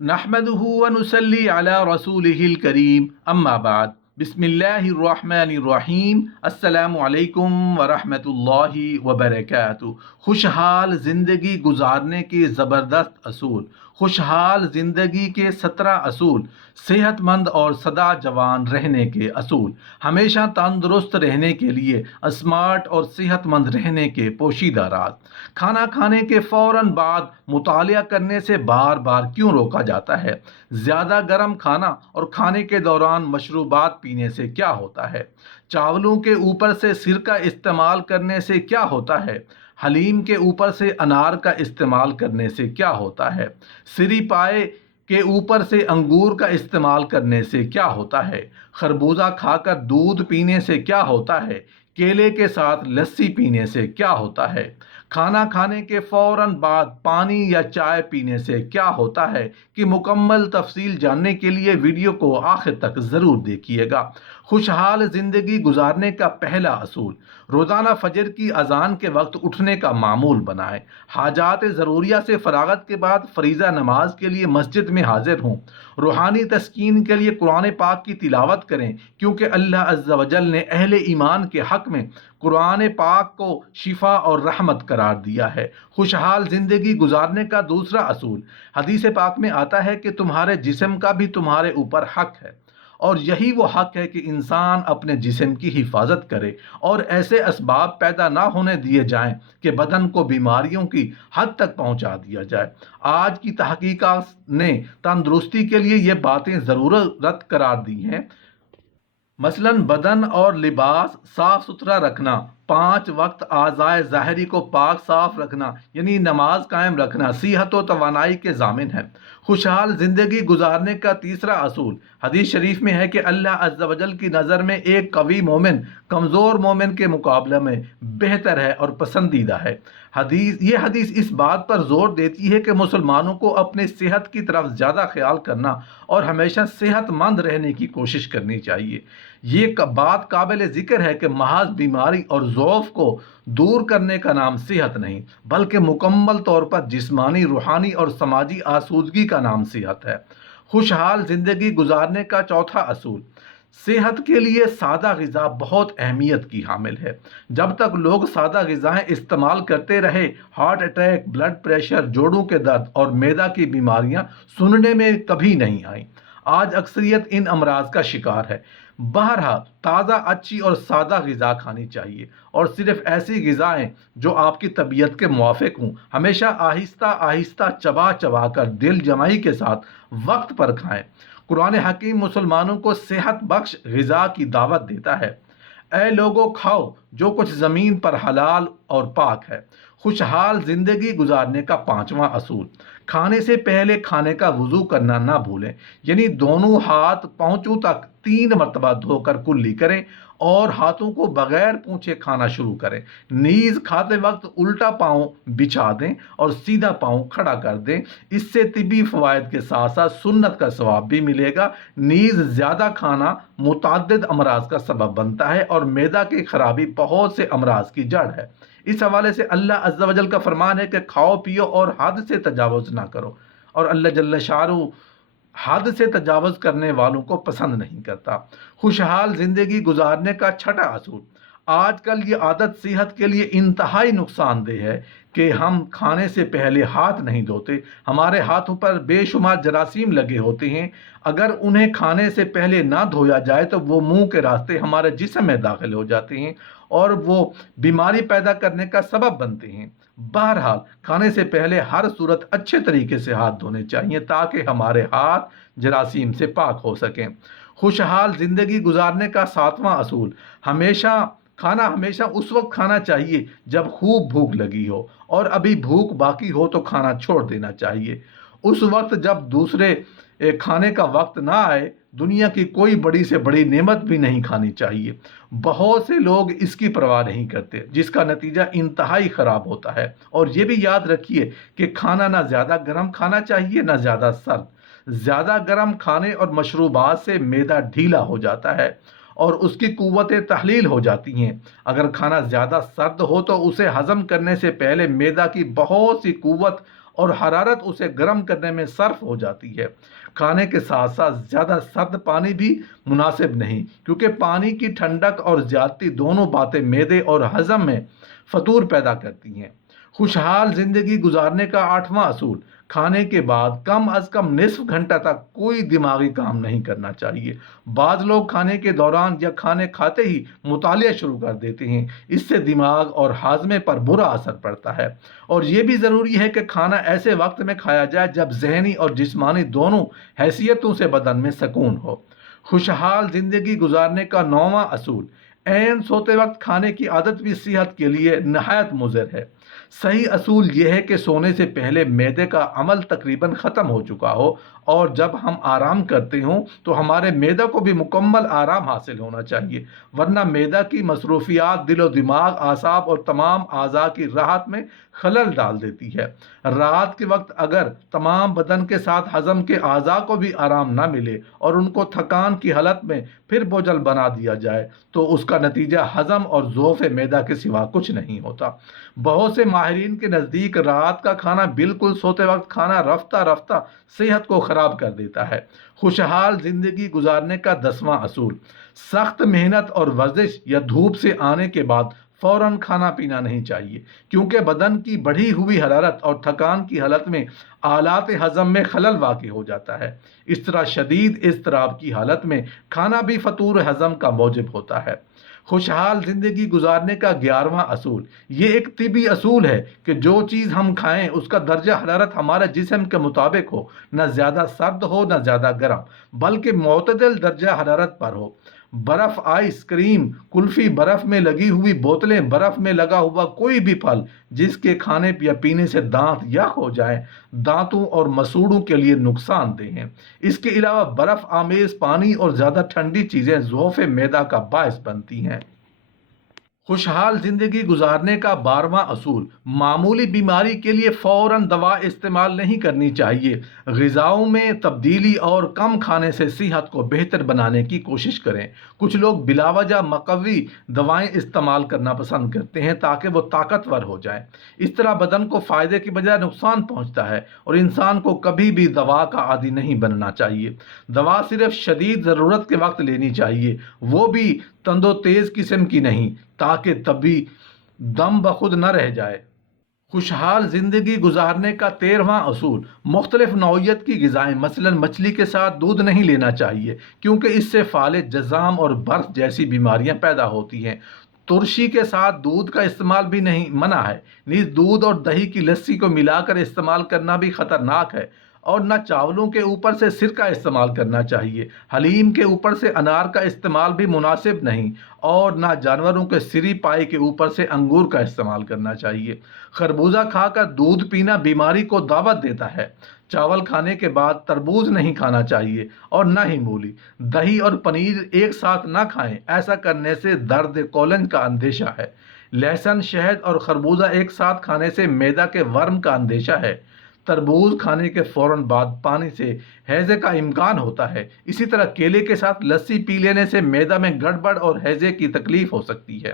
نحمده ونصلي على رسوله الكريم اما بعد بسم اللہ الرحمن الرحیم السلام علیکم ورحمۃ اللہ وبرکاتہ۔ خوشحال زندگی گزارنے کے زبردست اصول، خوشحال زندگی کے 17 اصول، صحت مند اور سدا جوان رہنے کے اصول، ہمیشہ تندرست رہنے کے لیے اسمارٹ اور صحت مند رہنے کے پوشیدہ راز۔ کھانا کھانے کے فوراً بعد مطالعہ کرنے سے بار بار کیوں روکا جاتا ہے؟ زیادہ گرم کھانا اور کھانے کے دوران مشروبات پینے سے کیا ہوتا ہے؟ چاولوں کے اوپر سے سرکہ استعمال کرنے سے کیا ہوتا ہے؟ حلیم کے اوپر سے انار کا استعمال کرنے سے کیا ہوتا ہے؟ سری پائے کے اوپر سے انگور کا استعمال کرنے سے کیا ہوتا ہے؟ خربوزہ کھا کر دودھ پینے سے کیا ہوتا ہے؟ کیلے کے ساتھ لسی پینے سے کیا ہوتا ہے؟ کھانا کھانے کے فوراً بعد پانی یا چائے پینے سے کیا ہوتا ہے؟ کہ مکمل تفصیل جاننے کے لیے ویڈیو کو آخر تک ضرور دیکھیے گا۔ خوشحال زندگی گزارنے کا پہلا اصول، روزانہ فجر کی اذان کے وقت اٹھنے کا معمول بنائیں۔ حاجات ضروریہ سے فراغت کے بعد فریضہ نماز کے لیے مسجد میں حاضر ہوں۔ روحانی تسکین کے لیے قرآن پاک کی تلاوت کریں، کیونکہ اللہ عز و جل نے اہل ایمان کے حق میں قرآن پاک کو شفا اور رحمت قرار دیا ہے۔ خوشحال زندگی گزارنے کا دوسرا اصول، حدیث پاک میں آتا ہے کہ تمہارے جسم کا بھی تمہارے اوپر حق ہے، اور یہی وہ حق ہے کہ انسان اپنے جسم کی حفاظت کرے اور ایسے اسباب پیدا نہ ہونے دیے جائیں کہ بدن کو بیماریوں کی حد تک پہنچا دیا جائے۔ آج کی تحقیقات نے تندرستی کے لیے یہ باتیں ضرورت قرار دی ہیں، مثلاً بدن اور لباس صاف ستھرا رکھنا، 5 وقت اعضائے ظاہری کو پاک صاف رکھنا، یعنی نماز قائم رکھنا صحت و توانائی کے ضامن ہے۔ خوشحال زندگی گزارنے کا تیسرا اصول، حدیث شریف میں ہے کہ اللہ عز و جل کی نظر میں ایک قوی مومن کمزور مومن کے مقابلے میں بہتر ہے اور پسندیدہ ہے۔ یہ حدیث اس بات پر زور دیتی ہے کہ مسلمانوں کو اپنے صحت کی طرف زیادہ خیال کرنا اور ہمیشہ صحت مند رہنے کی کوشش کرنی چاہیے۔ یہ بات قابل ذکر ہے کہ محض بیماری اور ضعف کو دور کرنے کا نام صحت نہیں، بلکہ مکمل طور پر جسمانی، روحانی اور سماجی آسودگی کا نام صحت ہے۔ خوشحال زندگی گزارنے کا چوتھا اصول، صحت کے لیے سادہ غذا بہت اہمیت کی حامل ہے۔ جب تک لوگ سادہ غذائیں استعمال کرتے رہے، ہارٹ اٹیک، بلڈ پریشر، جوڑوں کے درد اور معدہ کی بیماریاں سننے میں کبھی نہیں آئیں۔ آج اکثریت ان امراض کا شکار ہے۔ بہرحال تازہ، اچھی اور سادہ غذا کھانی چاہیے، اور صرف ایسی غذائیں جو آپ کی طبیعت کے موافق ہوں۔ ہمیشہ آہستہ آہستہ چبا چبا کر دل جمعی کے ساتھ وقت پر کھائیں۔ قرآن حکیم مسلمانوں کو صحت بخش غذا کی دعوت دیتا ہے۔ اے لوگو، کھاؤ جو کچھ زمین پر حلال اور پاک ہے۔ خوشحال زندگی گزارنے کا پانچواں اصول، کھانے سے پہلے کھانے کا وضو کرنا نہ بھولیں، یعنی دونوں ہاتھ پاؤں تک 3 مرتبہ دھو کر کلی کریں اور ہاتھوں کو بغیر پونچھے کھانا شروع کریں۔ نیز کھاتے وقت الٹا پاؤں بچھا دیں اور سیدھا پاؤں کھڑا کر دیں، اس سے طبی فوائد کے ساتھ ساتھ سنت کا ثواب بھی ملے گا۔ نیز زیادہ کھانا متعدد امراض کا سبب بنتا ہے، اور معدہ کی خرابی بہت سے امراض کی جڑ ہے۔ اس حوالے سے اللہ عز و جل کا فرمان ہے کہ کھاؤ پیو اور حد سے تجاوز نہ کرو، اور اللہ جل شانہ حد سے تجاوز کرنے والوں کو پسند نہیں کرتا۔ خوشحال زندگی گزارنے کا چھٹا اصول، آج کل یہ عادت صحت کے لیے انتہائی نقصان دہ ہے کہ ہم کھانے سے پہلے ہاتھ نہیں دھوتے۔ ہمارے ہاتھوں پر بے شمار جراثیم لگے ہوتے ہیں، اگر انہیں کھانے سے پہلے نہ دھویا جائے تو وہ منہ کے راستے ہمارے جسم میں داخل ہو جاتے ہیں اور وہ بیماری پیدا کرنے کا سبب بنتے ہیں۔ بہرحال کھانے سے پہلے ہر صورت اچھے طریقے سے ہاتھ دھونے چاہیے تاکہ ہمارے ہاتھ جراثیم سے پاک ہو سکیں۔ خوشحال زندگی گزارنے کا ساتواں اصول، کھانا ہمیشہ اس وقت کھانا چاہیے جب خوب بھوک لگی ہو، اور ابھی بھوک باقی ہو تو کھانا چھوڑ دینا چاہیے۔ اس وقت جب دوسرے کھانے کا وقت نہ آئے، دنیا کی کوئی بڑی سے بڑی نعمت بھی نہیں کھانی چاہیے۔ بہت سے لوگ اس کی پرواہ نہیں کرتے، جس کا نتیجہ انتہائی خراب ہوتا ہے۔ اور یہ بھی یاد رکھیے کہ کھانا نہ زیادہ گرم کھانا چاہیے نہ زیادہ سرد۔ زیادہ گرم کھانے اور مشروبات سے معدہ ڈھیلا ہو جاتا ہے اور اس کی قوت تحلیل ہو جاتی ہیں۔ اگر کھانا زیادہ سرد ہو تو اسے ہضم کرنے سے پہلے معدہ کی بہت سی قوت اور حرارت اسے گرم کرنے میں صرف ہو جاتی ہے۔ کھانے کے ساتھ ساتھ زیادہ سرد پانی بھی مناسب نہیں، کیونکہ پانی کی ٹھنڈک اور زیادتی دونوں باتیں معدے اور ہضم میں فطور پیدا کرتی ہیں۔ خوشحال زندگی گزارنے کا 8واں اصول، کھانے کے بعد کم از کم نصف گھنٹہ تک کوئی دماغی کام نہیں کرنا چاہیے۔ بعض لوگ کھانے کے دوران یا کھانے کھاتے ہی مطالعہ شروع کر دیتے ہیں، اس سے دماغ اور ہاضمے پر برا اثر پڑتا ہے۔ اور یہ بھی ضروری ہے کہ کھانا ایسے وقت میں کھایا جائے جب ذہنی اور جسمانی دونوں حیثیتوں سے بدن میں سکون ہو۔ خوشحال زندگی گزارنے کا 9واں اصول، عین سوتے وقت کھانے کی عادت بھی صحت کے لیے نہایت مضر ہے۔ صحیح اصول یہ ہے کہ سونے سے پہلے معدے کا عمل تقریباً ختم ہو چکا ہو، اور جب ہم آرام کرتے ہوں تو ہمارے معدہ کو بھی مکمل آرام حاصل ہونا چاہیے، ورنہ معدہ کی مصروفیات دل و دماغ، اعصاب اور تمام اعضاء کی راحت میں خلل ڈال دیتی ہے۔ رات کے وقت اگر تمام بدن کے ساتھ ہضم کے اعضاء کو بھی آرام نہ ملے اور ان کو تھکان کی حالت میں پھر بوجھل بنا دیا جائے تو اس کا نتیجہ ہضم اور ضعف معدہ کے سوا کچھ نہیں ہوتا۔ بہت سے ماہرین کے نزدیک رات کا کھانا بالکل سوتے وقت کھانا رفتہ رفتہ صحت کو خراب کر دیتا ہے۔ خوشحال زندگی گزارنے کا 10واں اصول، سخت محنت اور ورزش یا دھوپ سے آنے کے بعد فوراً کھانا پینا نہیں چاہیے، کیونکہ بدن کی بڑھی ہوئی حرارت اور تھکان کی حالت میں آلات ہضم میں خلل واقع ہو جاتا ہے۔ اس طرح شدید اضطراب کی حالت میں کھانا بھی فطور ہضم کا موجب ہوتا ہے۔ خوشحال زندگی گزارنے کا 11واں اصول، یہ ایک طبی اصول ہے کہ جو چیز ہم کھائیں اس کا درجہ حرارت ہمارے جسم کے مطابق ہو، نہ زیادہ سرد ہو نہ زیادہ گرم، بلکہ معتدل درجہ حرارت پر ہو۔ برف، آئس کریم، کلفی، برف میں لگی ہوئی بوتلیں، برف میں لگا ہوا کوئی بھی پھل جس کے کھانے یا پینے سے دانت یخ ہو جائیں، دانتوں اور مسوڑوں کے لیے نقصان دہ ہیں۔ اس کے علاوہ برف آمیز پانی اور زیادہ ٹھنڈی چیزیں ضعف معدہ کا باعث بنتی ہیں۔ خوشحال زندگی گزارنے کا 12واں اصول، معمولی بیماری کے لیے فوراً دوا استعمال نہیں کرنی چاہیے۔ غذاؤں میں تبدیلی اور کم کھانے سے صحت کو بہتر بنانے کی کوشش کریں۔ کچھ لوگ بلا وجہ مقوی دوائیں استعمال کرنا پسند کرتے ہیں تاکہ وہ طاقتور ہو جائیں۔ اس طرح بدن کو فائدے کی بجائے نقصان پہنچتا ہے، اور انسان کو کبھی بھی دوا کا عادی نہیں بننا چاہیے۔ دوا صرف شدید ضرورت کے وقت لینی چاہیے، وہ بھی تند و تیز قسم کی نہیں، تاکہ طبی دم بخود نہ رہ جائے۔ خوشحال زندگی گزارنے کا 13واں اصول، مختلف نوعیت کی غذائیں مثلاً مچھلی کے ساتھ دودھ نہیں لینا چاہیے، کیونکہ اس سے فالج، جذام اور برس جیسی بیماریاں پیدا ہوتی ہیں۔ ترشی کے ساتھ دودھ کا استعمال بھی نہیں منع ہے، نیز دودھ اور دہی کی لسی کو ملا کر استعمال کرنا بھی خطرناک ہے، اور نہ چاولوں کے اوپر سے سرکہ استعمال کرنا چاہیے۔ حلیم کے اوپر سے انار کا استعمال بھی مناسب نہیں، اور نہ جانوروں کے سری پائی کے اوپر سے انگور کا استعمال کرنا چاہیے۔ خربوزہ کھا کر دودھ پینا بیماری کو دعوت دیتا ہے۔ چاول کھانے کے بعد تربوز نہیں کھانا چاہیے، اور نہ ہی مولی۔ دہی اور پنیر ایک ساتھ نہ کھائیں، ایسا کرنے سے درد کولن کا اندیشہ ہے۔ لہسن، شہد اور خربوزہ ایک ساتھ کھانے سے معدہ کے ورم کا اندیشہ ہے۔ تربوز کھانے کے فوراً بعد پانی سے ہیضے کا امکان ہوتا ہے۔ اسی طرح کیلے کے ساتھ لسی پی لینے سے معدہ میں گڑبڑ اور ہیضے کی تکلیف ہو سکتی ہے۔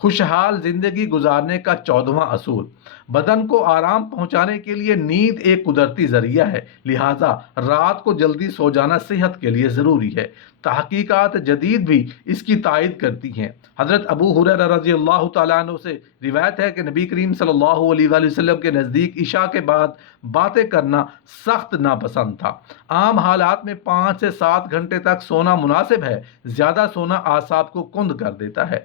خوشحال زندگی گزارنے کا 14واں اصول، بدن کو آرام پہنچانے کے لیے نیند ایک قدرتی ذریعہ ہے، لہٰذا رات کو جلدی سو جانا صحت کے لیے ضروری ہے۔ تحقیقات جدید بھی اس کی تائید کرتی ہیں۔ حضرت ابو ہریرہ رضی اللہ تعالیٰ عنہ سے روایت ہے کہ نبی کریم صلی اللہ علیہ وآلہ وسلم کے نزدیک عشاء کے بعد باتیں کرنا سخت ناپسند تھا۔ عام حالات میں 5 سے 7 گھنٹے تک سونا مناسب ہے، زیادہ سونا اعصاب کو کند کر دیتا ہے۔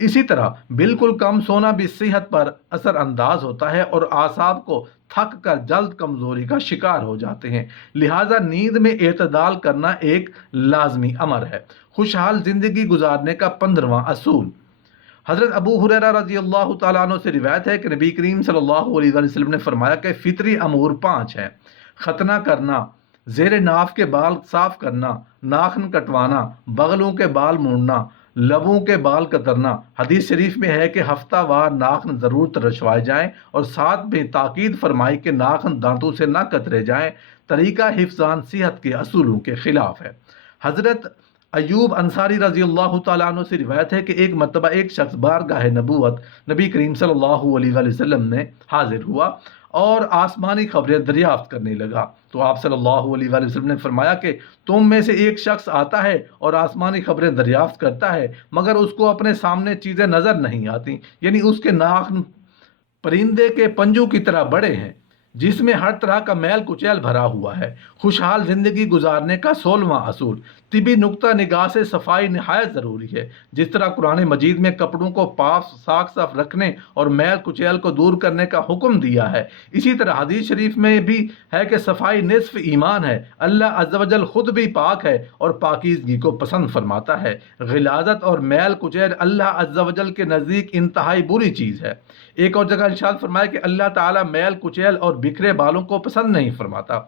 اسی طرح بالکل کم سونا بھی صحت پر اثر انداز ہوتا ہے اور اعصاب کو تھک کر جلد کمزوری کا شکار ہو جاتے ہیں، لہٰذا نیند میں اعتدال کرنا ایک لازمی امر ہے۔ خوشحال زندگی گزارنے کا 15واں اصول، حضرت ابو ہریرہ رضی اللہ تعالیٰ عنہ سے روایت ہے کہ نبی کریم صلی اللہ علیہ وآلہ وسلم نے فرمایا کہ فطری امور 5 ہیں: ختنہ کرنا، زیر ناف کے بال صاف کرنا، ناخن کٹوانا، بغلوں کے بال مونڈنا، لبوں کے بال کترنا۔ حدیث شریف میں ہے کہ ہفتہ وار ناخن ضرور ترشوائے جائیں، اور ساتھ میں تاکید فرمائی کہ ناخن دانتوں سے نہ کترے جائیں۔ طریقہ حفظان صحت کے اصولوں کے خلاف ہے۔ حضرت ایوب انصاری رضی اللہ تعالیٰ عنہ سے روایت ہے کہ ایک مرتبہ ایک شخص بارگاہ نبوت نبی کریم صلی اللہ علیہ وآلہ وسلم نے حاضر ہوا اور آسمانی خبریں دریافت کرنے لگا۔ تو آپ صلی اللہ علیہ وآلہ وسلم نے فرمایا کہ تم میں سے ایک شخص آتا ہے اور آسمانی خبریں دریافت کرتا ہے مگر اس کو اپنے سامنے چیزیں نظر نہیں آتی، یعنی اس کے ناخن پرندے کے پنجوں کی طرح بڑے ہیں جس میں ہر طرح کا میل کچیل بھرا ہوا ہے۔ خوشحال زندگی گزارنے کا 16واں اصول، طبی نقطہ نگاہ سے صفائی نہایت ضروری ہے۔ جس طرح قرآن مجید میں کپڑوں کو صاف صاف رکھنے اور میل کچیل کو دور کرنے کا حکم دیا ہے، اسی طرح حدیث شریف میں بھی ہے کہ صفائی نصف ایمان ہے۔ اللہ عز و جل خود بھی پاک ہے اور پاکیزگی کو پسند فرماتا ہے۔ غلاظت اور میل کچیل اللہ عز و جل کے نزدیک انتہائی بری چیز ہے۔ ایک اور جگہ ارشاد فرمایا کہ اللہ تعالیٰ میل کچیل اور بکھرے بالوں کو پسند نہیں فرماتا۔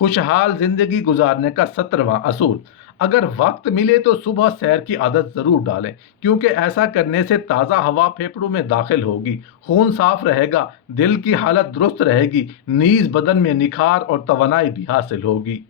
خوشحال زندگی گزارنے کا 17واں اصول، اگر وقت ملے تو صبح سیر کی عادت ضرور ڈالیں، کیونکہ ایسا کرنے سے تازہ ہوا پھیپھڑوں میں داخل ہوگی، خون صاف رہے گا، دل کی حالت درست رہے گی، نیز بدن میں نکھار اور توانائی بھی حاصل ہوگی۔